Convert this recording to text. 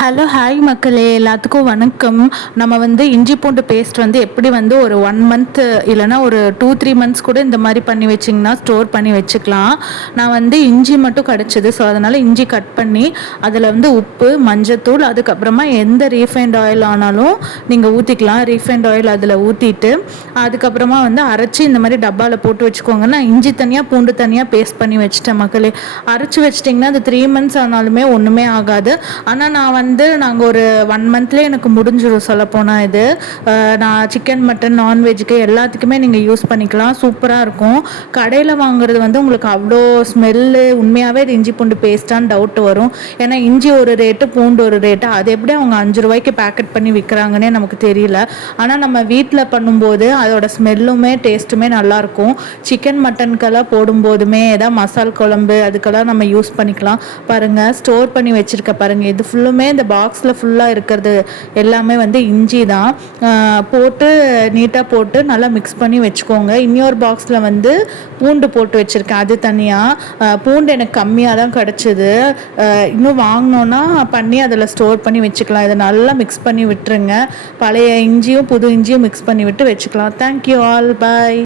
Hello hi மக்களே, எல்லாத்துக்கும் வணக்கம். நம்ம இஞ்சி பூண்டு பேஸ்ட் எப்படி ஒரு 1 மந்த் இல்லைனா ஒரு 2-3 மந்த்ஸ் கூட இந்த மாதிரி பண்ணி வச்சிங்கன்னா ஸ்டோர் பண்ணி வச்சுக்கலாம். நான் இஞ்சி மட்டும் கிடச்சிது, ஸோ அதனால் இஞ்சி கட் பண்ணி அதில் உப்பு, மஞ்சத்தூள், அதுக்கப்புறமா எந்த ரீஃபைண்ட் ஆயில் ஆனாலும் நீங்கள் ஊற்றிக்கலாம். ரீஃபைண்ட் ஆயில் அதில் ஊற்றிட்டு அதுக்கப்புறமா அரைச்சி இந்த மாதிரி டப்பாவில் போட்டு வச்சுக்கோங்க. நான் இஞ்சி தனியாக பூண்டு தனியாக பேஸ்ட் பண்ணி வச்சுட்டேன் மக்களே. அரைச்சி வச்சிட்டிங்கன்னா அது 3 மந்த்ஸ் ஆனாலுமே ஒன்றுமே ஆகாது. ஆனால் நாங்கள் ஒரு 1 மந்த்லேயே எனக்கு முடிஞ்சிடும் சொல்லப்போனால். இது நான் சிக்கன், மட்டன், நான்வெஜ்ஜுக்கு எல்லாத்துக்குமே நீங்கள் யூஸ் பண்ணிக்கலாம். சூப்பராக இருக்கும். கடையில் வாங்குறது உங்களுக்கு அவ்வளோ ஸ்மெல்லு, உண்மையாகவே இது இஞ்சி பூண்டு பேஸ்ட்டான்னு டவுட் வரும். ஏன்னா இஞ்சி ஒரு ரேட்டு, பூண்டு ஒரு ரேட்டு. அது எப்படி அவங்க 5 ரூபாய்க்கு பேக்கெட் பண்ணி விற்கிறாங்கன்னே நமக்கு தெரியல. ஆனால் நம்ம வீட்டில் பண்ணும்போது அதோட ஸ்மெல்லுமே டேஸ்ட்டுமே நல்லாயிருக்கும். சிக்கன் மட்டனுக்கெல்லாம் போடும்போதுமே ஏதாவது மசால் குழம்பு அதுக்கெல்லாம் நம்ம யூஸ் பண்ணிக்கலாம். பாருங்கள், ஸ்டோர் பண்ணி வச்சுருக்க பாருங்கள். இது ஃபுல்லுமே இந்த பாக்ஸில் ஃபுல்லாக இருக்கிறது எல்லாமே இஞ்சி தான். போட்டு நீட்டாக போட்டு நல்லா மிக்ஸ் பண்ணி வச்சுக்கோங்க. இன்னொரு பாக்ஸில் பூண்டு போட்டு வச்சுருக்கேன், அது தனியாக. பூண்டு எனக்கு கம்மியாக தான் கிடச்சிது. இன்னும் வாங்கினோன்னா பண்ணி அதில் ஸ்டோர் பண்ணி வச்சுக்கலாம். இதை நல்லா மிக்ஸ் பண்ணி விட்டுருங்க. பழைய இஞ்சியும் புது இஞ்சியும் மிக்ஸ் பண்ணி விட்டு வச்சுக்கலாம். தேங்க்யூ ஆல், பாய்.